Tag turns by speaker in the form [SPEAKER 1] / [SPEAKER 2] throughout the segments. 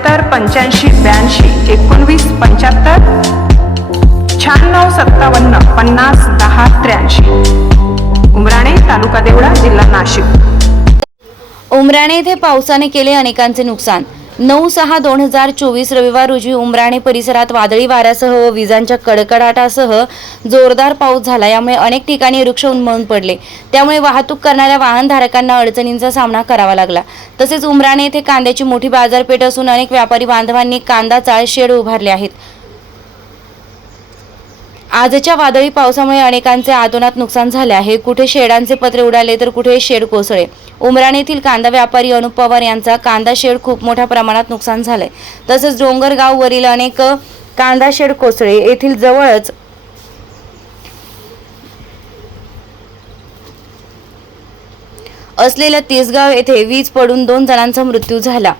[SPEAKER 1] त्र्याहत्तर पंच्याऐंशी ब्याऐंशी एकोणवीस पंच्याहत्तर शहाण्णव सत्तावन्न पन्नास दहा त्र्याऐंशी. उमराणे तालुका देवळा जिल्हा नाशिक.
[SPEAKER 2] उमराणे येथे पावसाने केले अनेकांचे नुकसान. नऊ सहा दोन हजार चोवीस रविवार रोजी उमराणे परिसरात वादळी वाऱ्यासह व विजांच्या कडकडाटासह जोरदार पाऊस झाला. यामुळे अनेक ठिकाणी वृक्ष उन्मळून पडले. त्यामुळे वाहतूक करणाऱ्या वाहनधारकांना अडचणींचा सामना करावा लागला. तसेच उमराणे येथे कांद्याची मोठी बाजारपेठ असून अनेक व्यापारी बांधवांनी कांदा चाळ शेड उभारले आहेत. आजच्या वादळी पावसामुळे अनेकांचे आदोनात नुकसान झाले आहे. कुठे शेडांचे पत्रे उडाले तर कुठे शेड कोसळे उमराण येथील कांदा व्यापारी अनुप पवार यांचा कांदा शेड खूप मोठ्या प्रमाणात नुकसान झालंय. तसेच डोंगरगाववरील अनेक कांदा शेड कोसळे येथील जवळच असलेल्या तिसगाव येथे वीज पडून दोन जणांचा मृत्यू झाला.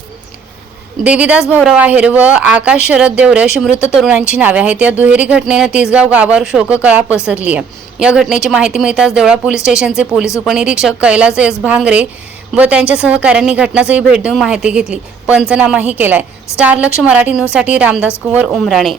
[SPEAKER 2] देविदास भाऊराव आहेर व आकाश शरद देवरे अशी मृत तरुणांची नावे आहेत. या दुहेरी घटनेनं तिसगाव गावावर शोककळा पसरली आहे या घटनेची माहिती मिळताच देवळा पोलीस स्टेशनचे पोलीस उपनिरीक्षक कैलास एस भांगरे व त्यांच्या सहकाऱ्यांनी घटनास्थळी भेट देऊन माहिती घेतली. पंचनामाही केलाय. स्टार लक्ष मराठी न्यूजसाठी रामदास कुंवर उमराणे.